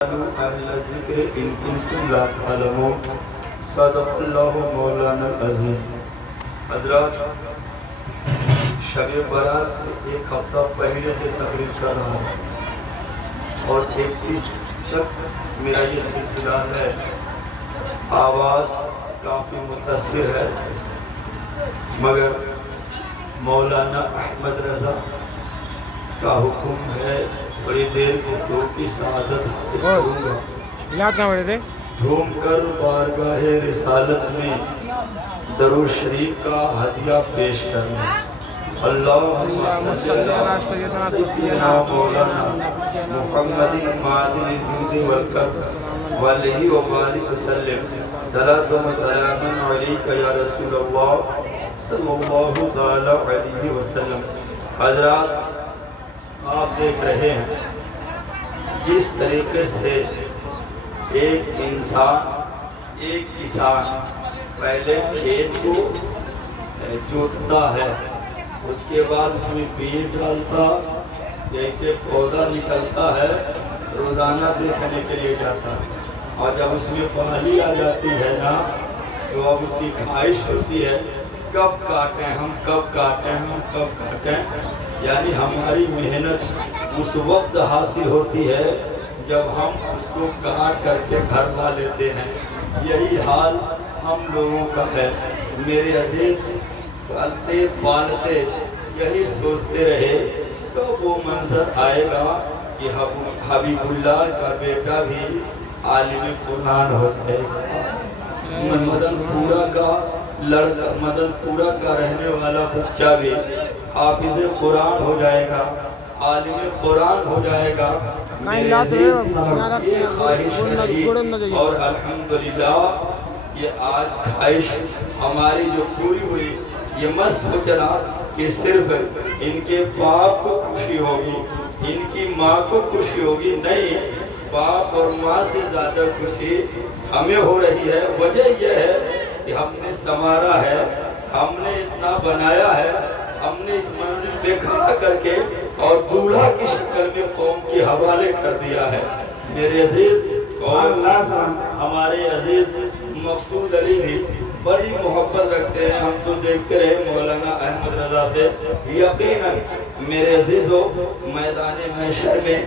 أهل الذكر إن كنتم لا تعلمون صدق اللہ مولانا العظیم۔ حضرات، شب برات سے ایک ہفتہ پہلے سے تقریر کر رہا ہوں اور 31 تک میرا یہ سلسلہ ہے۔ آواز کافی متاثر ہے، مگر مولانا احمد رضا کا حکم ہے بڑی دیر گفتگو کی سعادت حاصل کروں گا۔ جھوم کر بارگاہ رسالت میں درود شریف کا ہدیہ پیش کرنا۔ اللہم صلی سیدنا مولانا محمد معدن الجود والکرم وعلیہ وبارک وسلم۔ صلاۃ و سلام علیک یا رسول اللہ صلی اللہ تعالی علیہ وسلم۔ حضرات، آپ دیکھ رہے ہیں جس طریقے سے ایک انسان، ایک کسان پہلے کھیت کو جوتتا ہے، اس کے بعد اس میں بیج ڈالتا، جیسے پودا نکلتا ہے روزانہ دیکھنے کے لیے جاتا ہے، اور جب اس میں پھلی آ جاتی ہے نا تو اب اس کی خواہش ہوتی ہے کب کاٹیں ہم، کب کاٹیں ہم، کب کاٹیں۔ یعنی ہماری محنت اس وقت حاصل ہوتی ہے جب ہم اس کو کاٹ کر کے گھر لا لیتے ہیں۔ یہی حال ہم لوگوں کا ہے۔ میرے عزیز، پالتے پالتے یہی سوچتے رہے تو وہ منظر آئے گا کہ حبیب اللہ کا بیٹا بھی عالم قرآن ہو جائے گا، مدن پورہ کا لڑکا، مدن پورہ کا رہنے والا بچہ بھی حافظ قرآن ہو جائے گا، عالم قرآن ہو جائے گا۔ یہ خواہش رہی اور الحمدللہ یہ آج خواہش ہماری جو پوری ہوئی۔ یہ مت سوچنا کہ صرف ان کے باپ کو خوشی ہوگی، ان کی ماں کو خوشی ہوگی، نہیں، باپ اور ماں سے زیادہ خوشی ہمیں ہو رہی ہے۔ وجہ یہ ہے کہ ہم نے سنوارا ہے، ہم نے اتنا بنایا ہے، ہم نے اس منزل پہ کھڑا کر کے اور دولہا کی شکل میں قوم کے حوالے کر دیا ہے۔ میرے عزیز، اور ہمارے عزیز مقصود علی بھی بڑی محبت رکھتے ہیں، ہم تو دیکھتے رہے مولانا احمد رضا سے۔ یقیناً میرے عزیزو، میدان محشر میں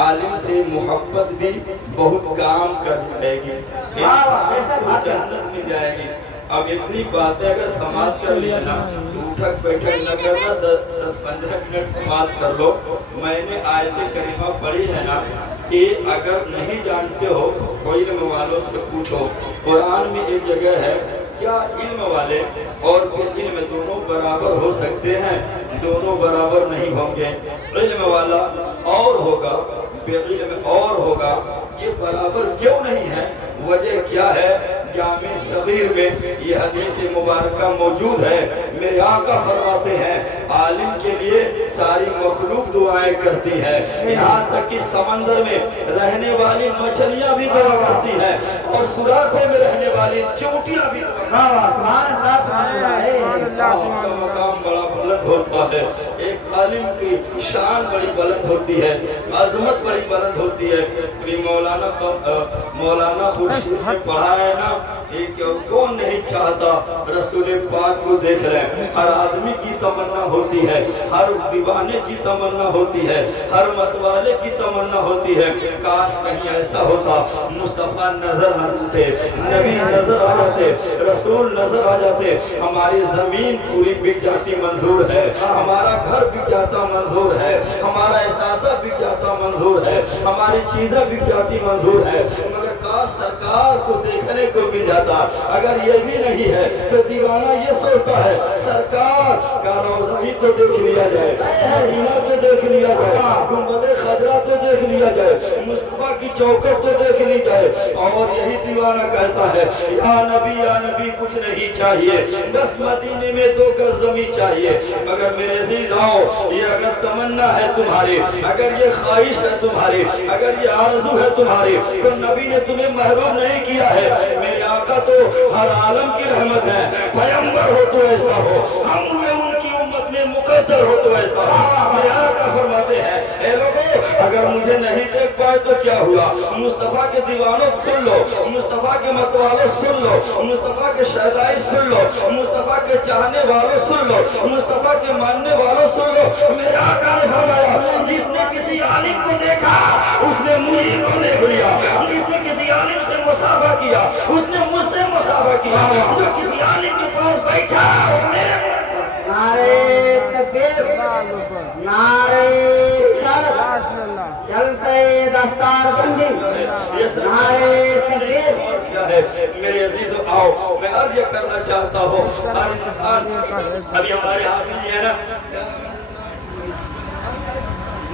عالم سے محبت بھی بہت کام کر جائے گی، انسان کو جنت میں جائے گی۔ اب اتنی باتیں اگر سماعت کر لیا نا، اٹھک بیٹھک نہ کرنا، 10-15 منٹ سماعت کر لو۔ میں نے آیت کریمہ پڑھی ہے نا کہ اگر نہیں جانتے ہو تو علم والوں سے پوچھو۔ قرآن میں ایک جگہ ہے، کیا علم والے اور بے علم دونوں برابر ہو سکتے ہیں؟ دونوں برابر نہیں ہوں گے۔ علم والا اور ہوگا، بے علم اور ہوگا، یہ برابر کیوں نہیں ہے؟ وجہ کیا ہے؟ جامع صغیر میں یہ حدیث مبارکہ موجود ہے۔ میرے آقا فرماتے ہیں عالم کے لیے ساری مخلوق دعائیں کرتی ہے، یہاں تک کہ سمندر میں رہنے والی مچھلیاں بھی دعا کرتی ہے اور سوراخوں میں رہنے والی چونٹیاں بھی۔ مقام بڑا بلند ہوتا ہے، ایک عالم کی شان بڑی بلند ہوتی ہے، عظمت بڑی بلند ہوتی ہے۔ مولانا خورشید نے پڑھا ہے نا، ایک کون نہیں چاہتا رسول پاک کو دیکھ رہے۔ ہر آدمی کی تمنا ہوتی ہے، ہر دیوانے کی تمنا ہوتی ہے، ہر متوالے کی تمنا ہوتی ہے، کاش کہیں ایسا ہوتا مصطفیٰ نظر آ جاتے، نبی نظر آ جاتے، رسول نظر آ جاتے، ہماری زمین پوری بک جاتی منظور ہے، ہمارا گھر بک جاتا منظور ہے، ہمارا احساسہ بک جاتا منظور ہے، ہماری چیزیں بک جاتی منظور ہے، مگر کاش سرکار کو دیکھنے کو مل جاتا۔ اگر یہ بھی نہیں ہے تو دیوانہ یہ سوچتا ہے سرکار کا روضہ ہی تو دیکھ لیا جائے، مدینہ تو دیکھ لیا جائے، گنبد خضرا تو دیکھ لیا جائے، مصطفیٰ کی چوکھٹ تو دیکھ لی جائے۔ اور یہی دیوانہ کہتا ہے یا نبی کچھ نہیں چاہیے، بس مدینے میں 2 گز زمین چاہیے۔ مگر میرے عزیز آؤ، یہ اگر تمنا ہے تمہاری، اگر یہ خواہش ہے تمہاری، اگر یہ آرزو ہے تمہاری، تو نبی نے تمہیں محروم نہیں کیا ہے۔ میرے آقا تو ہر عالم کی رحمت ہے، پیغمبر ہو تو ایسا ہو، ہم ہوئے ان کی امت میں میں مقدر ہو تو ایسا میرے آقا فرماتے ہیں اے لوگوں اگر مجھے نہیں دیکھ پائے تو کیا ہوا، مصطفیٰ کے دیوانوں سن لو، مصطفیٰ کے متوالوں سن لو، مصطفیٰ کے شہدائی سن لو، مصطفیٰ کے چاہنے والوں سن لو، مصطفیٰ کے ماننے والوں سن لو، میرے آقا نے فرمایا جس نے کسی عالم کو دیکھا اس نے مجھے کو دیکھ لیا، جس نے کسی عالم سے مصافحہ کیا اس نے مجھ سے مصافحہ کیا، جو کسی عالم کے پاس بیٹھا وہ میرے نعرے تکبیر، نعرے رسالت، جلسہ دستار بندی، نعرے تکبیر۔ کیا ہے میرے عزیزو، آؤ میں عرض یہ کرنا چاہتا ہوں، ہر انسان ابھی ہمارے حافظ جی ہے نا،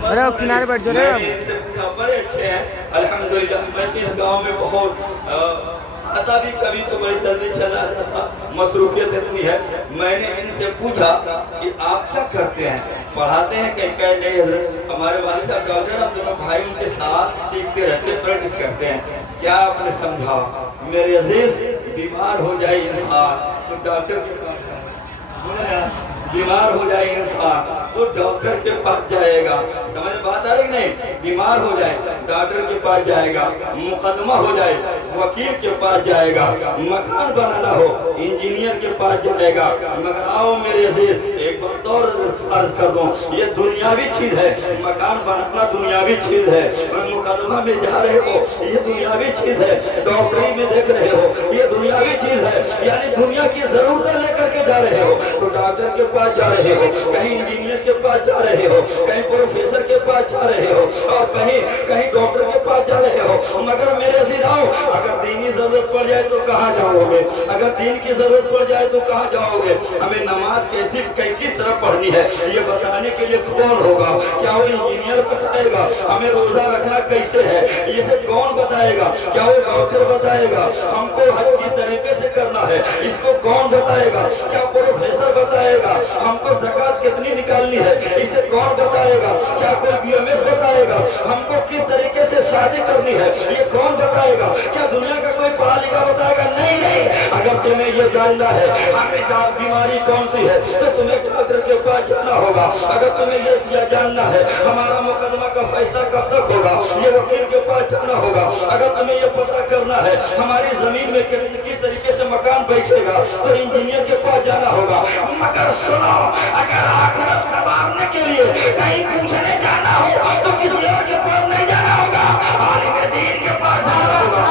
ارے کنارے بیٹھ جا رہے ہیں، ان سے پوچھا بڑے اچھے ہیں الحمدللہ۔ میں اس گاؤں میں بہت آتا بھی کبھی تو بڑی جلدی چلا جاتا تھا، مصروفیت اتنی ہے۔ میں نے ان سے پوچھا کہ آپ کیا کرتے ہیں، پڑھاتے ہیں کہ نہیں حضرت ہمارے والد صاحب ڈاکٹر، ہم دونوں بھائی ان کے ساتھ سیکھتے رہتے پریکٹس کرتے ہیں۔ کیا آپ نے سمجھا میرے عزیز، بیمار ہو جائے انسان تو ڈاکٹر کے پاس جائے، بیمار ہو جائے انسان تو ڈاکٹر کے پاس جائے گا، سمجھ بات آ رہی نہیں، بیمار ہو جائے ڈاکٹر کے پاس جائے گا، مقدمہ ہو جائے وکیل کے پاس جائے گا، مکان بنانا ہو انجینئر کے پاس جائے گا۔ مگر آؤ میرے عزیز ایک بات اور عرض کر دوں، یہ دنیاوی چیز ہے، مکان بنانا دنیاوی چیز ہے، مقدمہ میں جا رہے ہو یہ دنیاوی چیز ہے، ڈاکٹری میں دیکھ رہے ہو یہ دنیاوی چیز ہے، یعنی دنیا کی ضرورتیں لے کر کے جا رہے ہو تو ڈاکٹر کے پاس جا رہے ہو، کہیں انجینئر کے پاس جا رہے ہو، کہیں پروفیسر کے پاس جا رہے ہو، اور کہیں ڈاکٹر کے پاس جا رہے ہو۔ مگر میرے عزیز آؤ، اگر دینی ضرورت پڑ جائے تو کہاں جاؤ گے، اگر دین کی ضرورت پڑ جائے تو کہاں جاؤ گے؟ ہمیں نماز کیسی کس طرح پڑھنی ہے یہ بتانے کے لیے کون ہوگا؟ کیا وہ انجینئر بتائے گا؟ ہمیں روزہ رکھنا کیسے ہے یہ سب کون بتائے گا؟ کیا وہ ڈاکٹر بتائے گا؟ ہم کو حج کس طریقے سے کرنا ہے اس کو کون بتائے گا؟ کیا پروفیسر بتائے گا؟ ہم کو زکوٰۃ کتنی نکالنی ہے اسے کون بتائے گا؟ کیا کوئی BMS بتائے گا؟ ہم کو کس طریقے سے شادی کرنی ہے یہ کون بتائے گا؟ کیا دنیا کا کوئی پڑھا لکھا بتائے گا؟ نہیں، اگر تمہیں یہ جاننا ہے ہمیں بیماری کون سی ہے تو تمہیں ڈاکٹر کے پاس جانا ہوگا۔ اگر تمہیں یہ جاننا ہے ہمارا مقدمہ کا فیصلہ کب تک ہوگا یہ وکیل کے پاس جانا ہوگا۔ اگر تمہیں یہ پتہ کرنا ہے ہماری زمین میں کس طریقے سے مکان بیٹھے گا تو انجینئر کے پاس جانا ہوگا۔ مگر سنو، اگر آخرت سنوارنے کے لیے کہیں پوچھنے جانا ہو تو کسی اور کے پاس نہیں جانا ہوگا، عالم دین کے پاس جانا ہوگا۔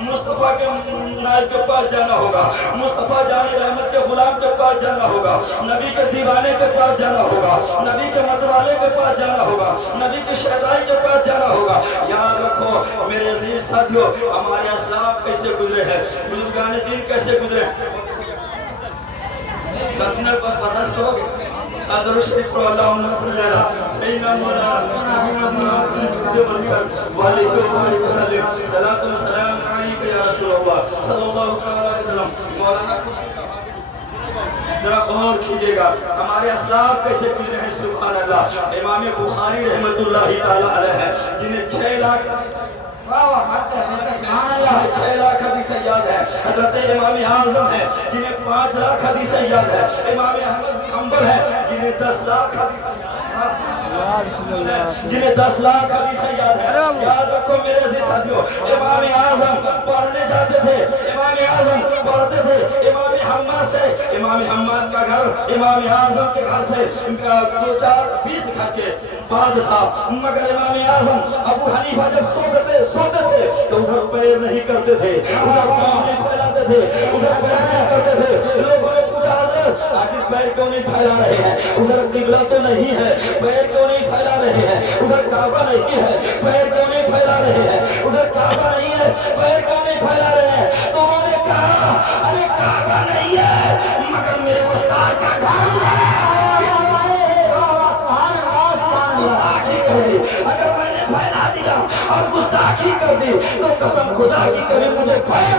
مصطفیٰ کے نائب کے پاس جانا ہوگا، مصطفیٰ جان رحمت کے غلام کے پاس جانا ہوگا، نبی کے دیوانے کے پاس جانا ہوگا، نبی کے متوالے کے پاس جانا ہوگا، نبی کی شہدائی کے پاس جانا ہوگا۔ یاد رکھو میرے عزیز ساتھیو، ہمارے اسلاف کیسے گزرے ہیں، بزرگان دین کیسے گزرے، 10 منٹ پر برداشت کرو گے؟ درود شریف پڑھو، اللہم صلی علی سیدنا مولانا محمد وعلیہ وسلم، صلاۃ و سلام علیک یا رسول اللہ صلی اللہ علیہ وسلم۔ مولانا ذرا غور کیجئے گا ہمارے اسلاف کیسے گزرے ہیں، سبحان اللہ۔ امام بخاری رحمت اللہ تعالی علیہ ہے جنہیں 6 لاکھ حدیثیں یاد ہے، حضرت امام اعظم ہے جنہیں 5 لاکھ حدیثیں یاد ہے، امام احمد بن حنبل ہے جنہیں 10 لاکھ حدیثیں جنہیں 10 لاکھ حدیثیں یاد ہے۔ یاد رکھو میرے عزیز ساتھیو، امام اعظم پڑھنے جاتے تھے، امام اعظم پڑھتے تھے امام حماد سے، امام حماد کا گھر امام اعظم کے گھر سے 2-4-20 گھر کے بعد تھا۔ مگر امام اعظم ابو حنیفہ جب سوتے تھے تو ادھر پیر نہیں کرتے تھے، ادھر پاؤں نہیں پھیلاتے تھے، ادھر پیر نہیں کرتے تھے۔ لوگوں نے پوچھا حضرت آخر پیر کیوں نہیں پھیلا رہے ہیں، ادھر قبلہ تو نہیں ہے، پیر کیوں نہیں پھیلا رہے ہیں، ادھر کعبہ نہیں ہے، پیر کیوں نہیں پھیلا رہے ہیں، ادھر کعبہ نہیں ہے، پیر کیوں نہیں پھیلا رہے ہیں؟ تو انہوں نے کہا ارے کعبہ نہیں ہے مگر میرے استاد کا گھر ہے۔ اگر میں نے پھیلا دیا اور گستاخی کر دی تو قسم خدا کی کبھی مجھے پھیلا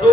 2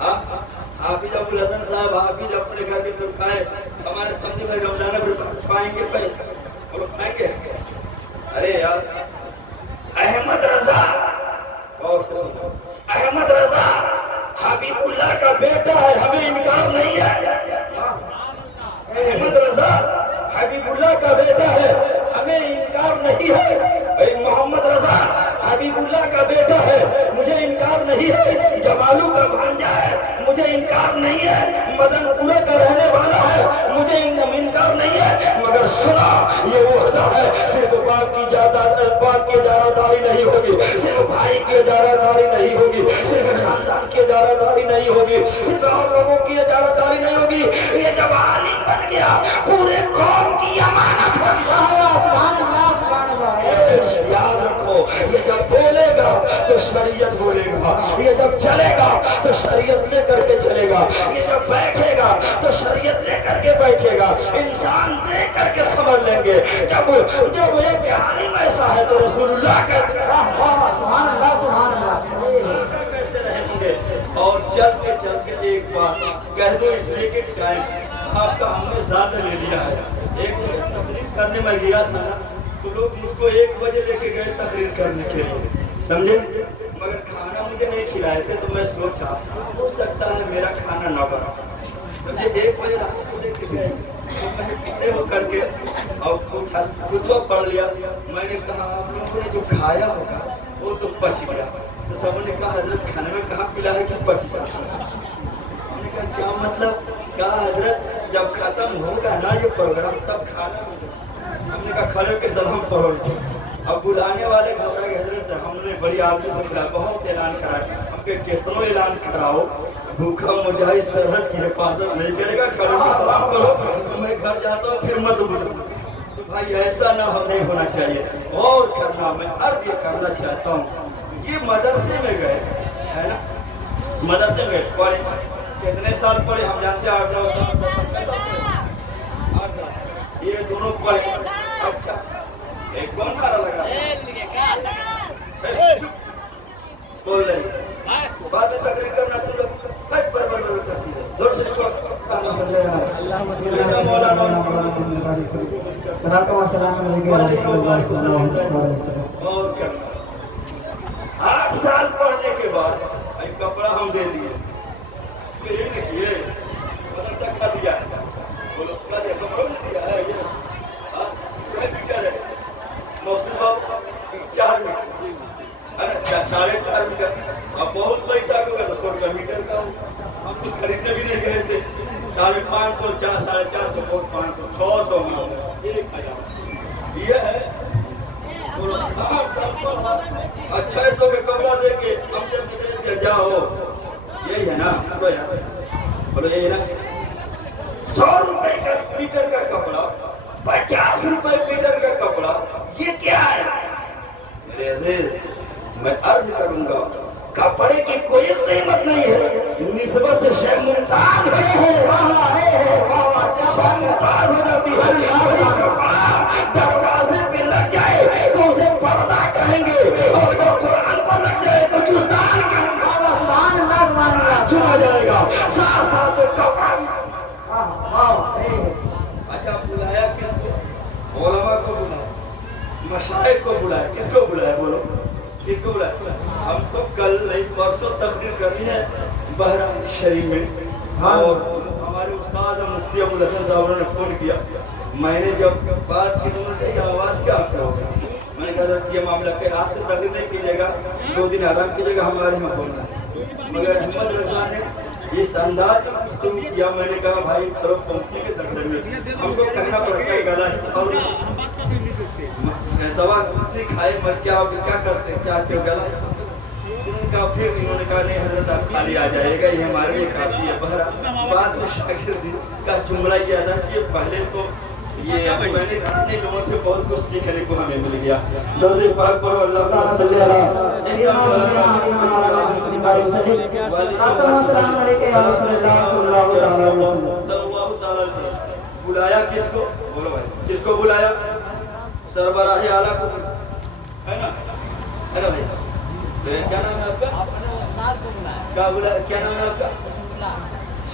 حافظ ابو الحسن صاحب حافظ اپنے گھر کے تو کھائے ہمارے سمجھے بھائی رمضان پر پائیں گے پہلے اور کھائیں گے. ارے یار احمد رضا اور احمد رضا حبیب اللہ کا بیٹا ہے, ہمیں انکار نہیں ہے. احمد رضا حبیب اللہ کا بیٹا ہے, ہمیں انکار نہیں ہے. محمد رضا حبیب اللہ کا بیٹا ہے, مجھے انکار نہیں ہے. جمالو کا بھانجا ہے, مجھے انکار نہیں ہے. مدن پورے کا رہنے والا ہے, مجھے انکار نہیں ہے. مگر سنا یہ وحدہ ہے, صرف باپ کی اجارہ داری نہیں ہوگی, صرف بھائی کی اجارہ داری نہیں ہوگی, صرف خاندان کی اجارہ داری نہیں ہوگی, صرف اور لوگوں کی اجارہ داری نہیں ہوگی. یہ جب عالم بن گیا پورے قوم کی امانت یاد رکھو. یہ جب بولے گا تو شریعت بولے گا, یہ جب چلے گا تو شریعت لے کر کے چلے گا, یہ جب بیٹھے گا تو شریعت لے کر کے بیٹھے گا. انسان دیکھ کر کے سمجھ لیں گے. جب ایک عالم ایسا ہے تو رسول اللہ کیسے رہیں گے. اور چلتے چلتے ایک بات کہہ دو, اس لیے کہ ٹائم آپ کا ہم نے زیادہ لے لیا ہے. ایک تقریر کرنے میں گیا تھا نا, تو لوگ مجھ کو 1 بجے لے کے گئے تقریر کرنے کے لیے, سمجھے, مگر کھانا مجھے نہیں کھلائے تھے. تو میں سوچا ہو سکتا ہے میرا کھانا نہ بنا, سمجھے. 1 بجے رات کو لے کے گئے تو میں کھڑے ہو کر کے اور کچھ خطبہ پڑھ لیا. میں نے کہا آپ لوگوں نے جو کھایا ہوگا وہ تو پچ گیا. تو سب نے کہا حضرت کھانے میں کہاں پلا ہے کہ پچ گیا. میں نے کہا کیا مطلب. کہا حضرت جب ختم ہوگا نا یہ پروگرام تب کھانا ہوگا. ہم نے کہا کھڑے کے سلام پڑھو. اب بلانے والے گھبرا گئے. حضرت ہم نے بڑی آدمی سے بلا, بہت اعلان کرا, ہم کے کتنوں اعلان کراؤ, بھوکا مجاہد سرحد کی حفاظت نہیں کرے گا. کھڑے کے سلام پڑھو, میں گھر جاتا ہوں پھر مت بولو. تو بھائی ایسا نہ ہم نہیں ہونا چاہیے. اور کرنا میں عرض یہ کرنا چاہتا ہوں, یہ مدرسے میں گئے ہے نا, مدرسے میں پڑھے, کتنے سال پڑھے ہم جانتے ہیں, 8-9 سال. یہ دونوں پڑھے. اچھا ایک کون نعرہ لگا بول رہے بعد میں تقریر کرنا تو لوگ بر کرتی ہے. زور سے اور کرنا. 8 سال پڑھنے کے بعد ایک کپڑا ہم دے دیے. یہ دیکھیے مدرسہ کھا دیا ہے, بولو کیا دیا, کپڑا نہیں دیا ہے. یہ میٹر ہے محسن بابو, 4 میٹر, 4.5 میٹر. اب بہت پیسہ ہوگا تو 100 روپے میٹر کا. ہم تو خریدنے بھی نہیں گئے تھے. 550, 450, بہت 500, 600 میں 1000 یہ ہے. اچھا 600 کا کپڑا دے کے ہم جب جاؤ, یہی ہے نا, بولو یہی ہے نا. 100 روپے کا میٹر کا کپڑا, 50 روپے میٹر کا کپڑا, یہ کیا ہے میرے عزیز. میں عرض کروں گا کپڑے کی کوئی قیمت نہیں ہے, نسبت سے شے ممتاز ہے. ممتاز ہو جاتی ہے. کپڑا دروازے پہ لگ جائے تو اسے پردہ کہیں گے, اور جو قرآن پر لگ جائے تو جزدان کہیں گے. چھوڑا جائے گا ساتھ ساتھ کپڑا. اچھا بلایا کس کو؟ علماء کو بلایا, مشائخ کو بلایا. کس کو بلایا بولو, کس کو بلایا؟ ہم کو کل نہیں پرسوں تقریر کرنی ہے بہرحال شریف میں, اور ہمارے استاد مفتی ابو الحسن صاحب نے فون کیا. میں نے جب بات کی تو انہوں نے کہا یہ آواز کیا آپ کا ہوگا. میں نے کہا یہ معاملہ کہ آج سے تقریر نہیں کیجیے گا, 2 دن آرام کیجیے گا, ہمارے یہاں بولنا. مگر احمد رضا نے اس انداز تم کیا. میں نے کہا بھائی چلو پہنچے کے تقریر میں, ہم کو کہنا پڑتا ہے گلا اور دوا اتنی کھائے میں کیا کرتے چاہتے ہو گلا. کا پھر انہوں نے کہا نہیں حضرت آپ خالی آ جائے گا, یہ ہمارے لیے کافی ہے. بہرحال بعد میں شاگرد کا جملہ یہ ادا کیے. پہلے تو یہ میں نے کتنے لوگوں سے بہت کچھ سیکھنے کو ہمیں مل گیا. درود پاک پر اللہ صلی اللہ بلایا. کس کو بولو بھائی, کس کو بلایا؟ سربراہ اعلیٰ کو ہے نا, ہے نا بھائی. کیا نام ہے آپ کا؟ کیا نام ہے آپ کا؟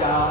4,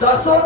10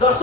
10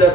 10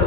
2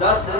10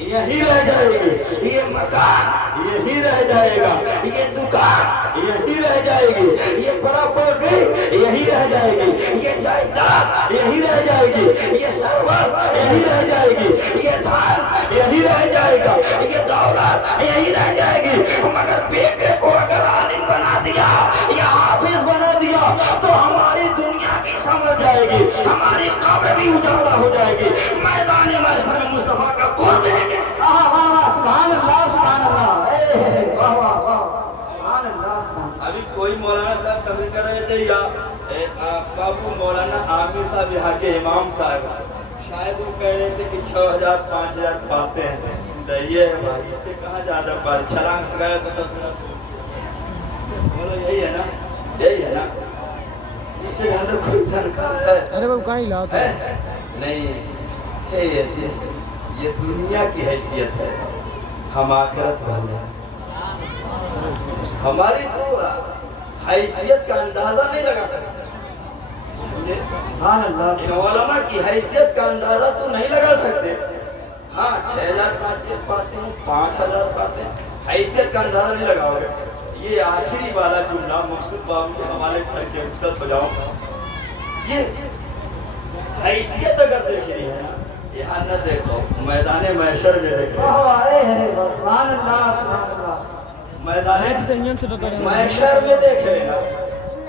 یہی رہ جائے گی، یہ مکان یہی رہ جائے گا، یہ دکان یہی رہ جائے گی، یہ پراپرٹی یہی رہ جائے گی، یہ جائیداد یہی رہ جائے گی، یہ ثروت یہی رہ جائے گی، یہ دھن یہی رہ جائے گا، یہ دولت یہی رہ جائے گی۔ مگر بیٹے کو اگر عالم بنا دیا یا حافظ بنا دیا تو ہماری دنیا بھی سمجھ جائے گی، ہماری قبر بھی اجالا ہو جائے گی، میدان محشر میں مصطفیٰ کا قرب ہے۔ سبحان اللہ سبحان اللہ، واہ واہ واہ، سبحان اللہ سبحان اللہ۔ ابھی کوئی مولانا صاحب تقریر کر رہے تھے یا بابو مولانا عامر صاحب یہاں کے امام صاحب، شاید وہ کہہ رہے تھے کہ 6000 5000 باتیں ہیں۔ صحیح ہے بھائی، اس سے کہاں زیادہ بات، چھلانگ لگایا تو 10 منٹ بولو، یہی ہے نا، یہی ہے نا، اس سے زیادہ کوئی دھن کا ہے؟ ارے بابو کہیں لاؤ تو نہیں، یہ دنیا کی حیثیت ہے، ہم آخرت والے ہیں۔ ہماری تو حیثیت کا اندازہ نہیں لگا سکتے، سبحان اللہ۔ ان علماء کی حیثیت کا اندازہ تو نہیں لگا سکتے۔ ہاں 6000 پاتے ہیں، 5000 پاتے ہیں، حیثیت کا اندازہ نہیں لگاؤ گے۔ یہ آخری والا جملہ مقصود بابو کے حوالے کر کے رخصت ہو جاؤں، یہ حیثیت اگر دیکھ رہی ہے نا، یہاں نہ دیکھو، میدان محشر میں دیکھو، سبحان اللہ سبحان اللہ۔ میدان محشر میں دیکھ لینا۔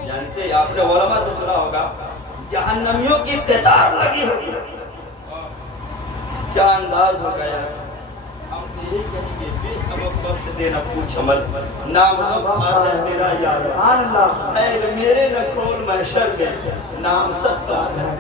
جانتے آپ نے علماء سے سنا ہوگا جہنمیوں کی قطار لگی ہوگی، کیا انداز ہوگا یار، ہم تو یہی کہیں گے بے سبب بخش دینا پوچھ عمل، نام آتا تیرا یاد، سبحان اللہ، اے میرے نہ کھول محشر میں نام سب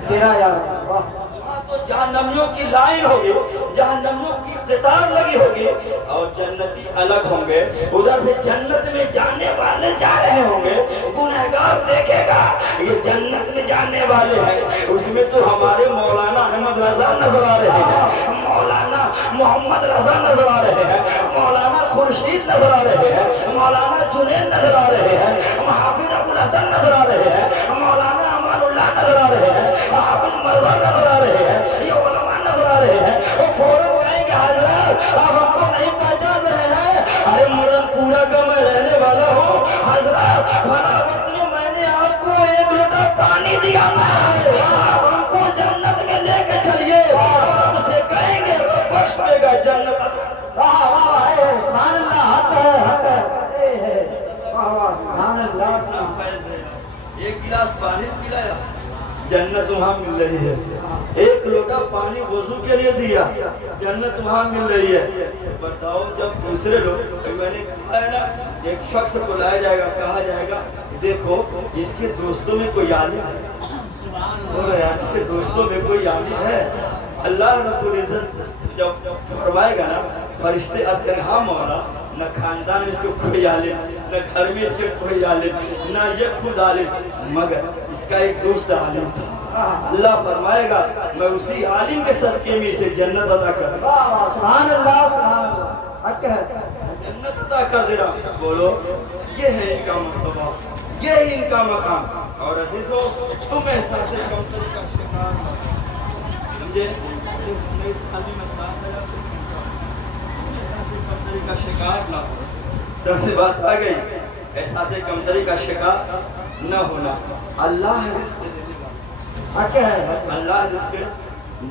تیرا یاد، واہ۔ تو جہنمیوں کی لائن ہوگی، جہنمیوں کی قطار لگی ہوگی، اور جنتی الگ ہوں گے، ادھر سے جنت میں جانے والے جا رہے ہوں گے، گنہگار دیکھے گا یہ جنت میں جانے والے ہیں، اس میں تو ہمارے مولانا احمد رضا نظر آ رہے ہیں، مولانا محمد رضا نظر آ رہے ہیں، مولانا خورشید نظر آ رہے ہیں، مولانا جنید نظر آ رہے ہیں، حافظ ابو الحسن نظر آ رہے ہیں، مولانا امان اللہ نظر آ رہے ہیں، حافظ مرزا نظر آ رہے ہیں، یہ علماء نظر آ رہے ہیں۔ وہ فوراً کہیں گے حضرت آپ ہم کو نہیں پہچان رہے ہیں؟ ارے مدن پورا کا میں رہنے والا ہوں حضرت، فلاں وقت میں نے آپ کو 1 لوٹا پانی دیا ہے، آپ ہم کو جنت میں لے کے چلیے، اور ہم سے کہیں گے رب بخش دے گا جنت۔ واہ واہ واہ، سبحان اللہ، حق ہے حق ہے، واہ واہ سبحان اللہ سبحان اللہ۔ 1 گلاس پانی پلایا، جنت وہاں مل رہی ہے، 1 لوٹا پانی وضو کے لیے دیا، جنت وہاں مل رہی ہے۔ بتاؤ جب دوسرے لوگ، میں نے کہا ہے نا، ایک شخص کو لایا جائے گا، کہا جائے گا دیکھو اس کے دوستوں میں کوئی عالم ہے، بولو یار اس کے دوستوں میں کوئی عالم ہے؟ اللہ رب العزت جب فرمائے گا نا، فرشتے عرض کریں ہاں مولا، نہ خاندان میں اس کو کوئی عالم، نہ گھر میں اس کے کوئی عالم، نہ یہ خود عالم، مگر اس کا ایک دوست عالم تھا۔ اللہ فرمائے گا میں اسی عالم کے صدقے میں اسے جنت عطا کر دوں، واہ واہ سبحان اللہ سبحان اللہ، حق ہے۔ جنت عطا کر دے رہا۔ بولو یہ ہے ان کا مرتبہ، یہ ہے ان کا مقام۔ اور عزیزو تم احساس کمتری کا شکار نہ ہو، سمجھے؟ کمتری کا شکار نہ ہو، سمجھے بات آ گئی؟ احساس کمتری کا شکار نہ ہونا۔ اللہ رزق دینے والا، حق ہے، اللہ رزق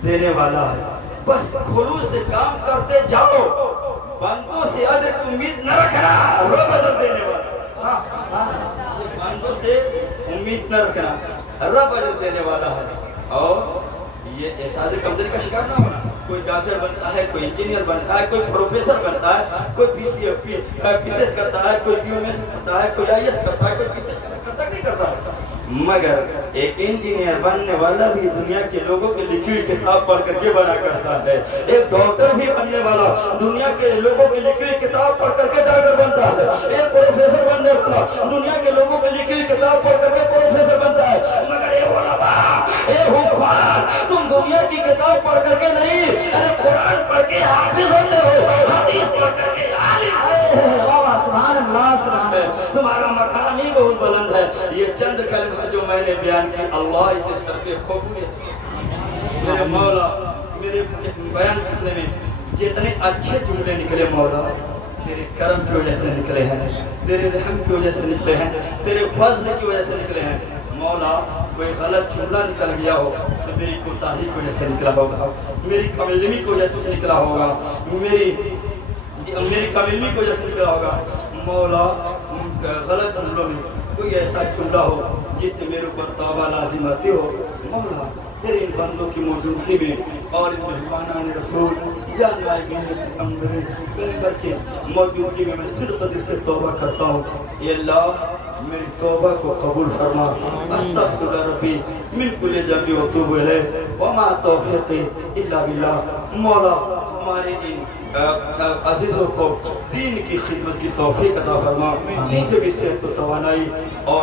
دینے والا ہے، بس خلوص سے کام کرتے جاؤ، بندوں سے اجر کی امید نہ رکھنا، رب اجر دینے والا، بندوں سے امید نہ رکھنا، رب اجر دینے والا ہے۔ اور یہ احساس کمتری کا شکار نہ ہونا، کوئی ڈاکٹر بنتا ہے، کوئی انجینئر بنتا ہے، کوئی پروفیسر بنتا ہے، کوئی پی سی ایس کرتا ہے، کوئی پی ایم ایس کرتا ہے، کوئی آئی ایس کرتا ہے، کوئی پی سی ایس کرتا نہیں کرتا، مگر ایک انجینئر بننے والا بھی دنیا کے لوگوں کی لکھی ہوئی کتاب پڑھ کر کے بنا کرتا ہے، ایک ڈاکٹر بھی بننے والا دنیا کے لوگوں کی لکھی ہوئی کتاب پڑھ کر کے ڈاکٹر بنتا ہے، ایک پروفیسر بننے والا دنیا کے لوگوں کی لکھی ہوئی کتاب پڑھ کر کے پروفیسر بنتا ہے، مگر اے علماء، اے حفاظ، تم دنیا کی کتاب پڑھ کر کے نہیں، ارے قرآن پڑھ کے حافظ ہوتے ہو، حدیث پڑھ کر کے عالم، واہ واہ سبحان اللہ سبحان اللہ۔ تمہارا مقام ہی بہت بلند ہے۔ یہ چند کلمہ جو میں نے بیان کی، اللہ اسے شرف قبول، میرے مولا میرے بیان کرنے میں جتنے اچھے جملے نکلے مولا تیرے کرم کی وجہ سے نکلے ہیں، تیرے رحم کی وجہ سے نکلے ہیں، تیرے فضل کی وجہ سے نکلے ہیں مولا۔ کوئی غلط جملہ نکل گیا ہو تو میری کوتاہی کی وجہ سے نکلا ہوگا، میری کم علمی کی وجہ سے نکلا ہوگا، میری کم علمی کی وجہ سے نکلا ہوگا مولا۔ غلط جملوں میں کوئی ایسا جملہ ہو جس سے میرے اوپر توبہ لازم آتی ہو مولا، تیرے ان بندوں کی موجودگی میں اور ان مہمانان رسول یا نائبین پیغمبر کی موجودگی میں صدق دل سے توبہ کرتا ہوں۔ اے اللہ میری توبہ کو قبول فرما۔ استغفر ربی من کل ذنب واتوب الیہ وما توفیقی الا باللہ۔ مولا ہمارے ان عزیزوں کو دین کی خدمت کی توفیق عطا فرما، مجھے بھی صحت و توانائی اور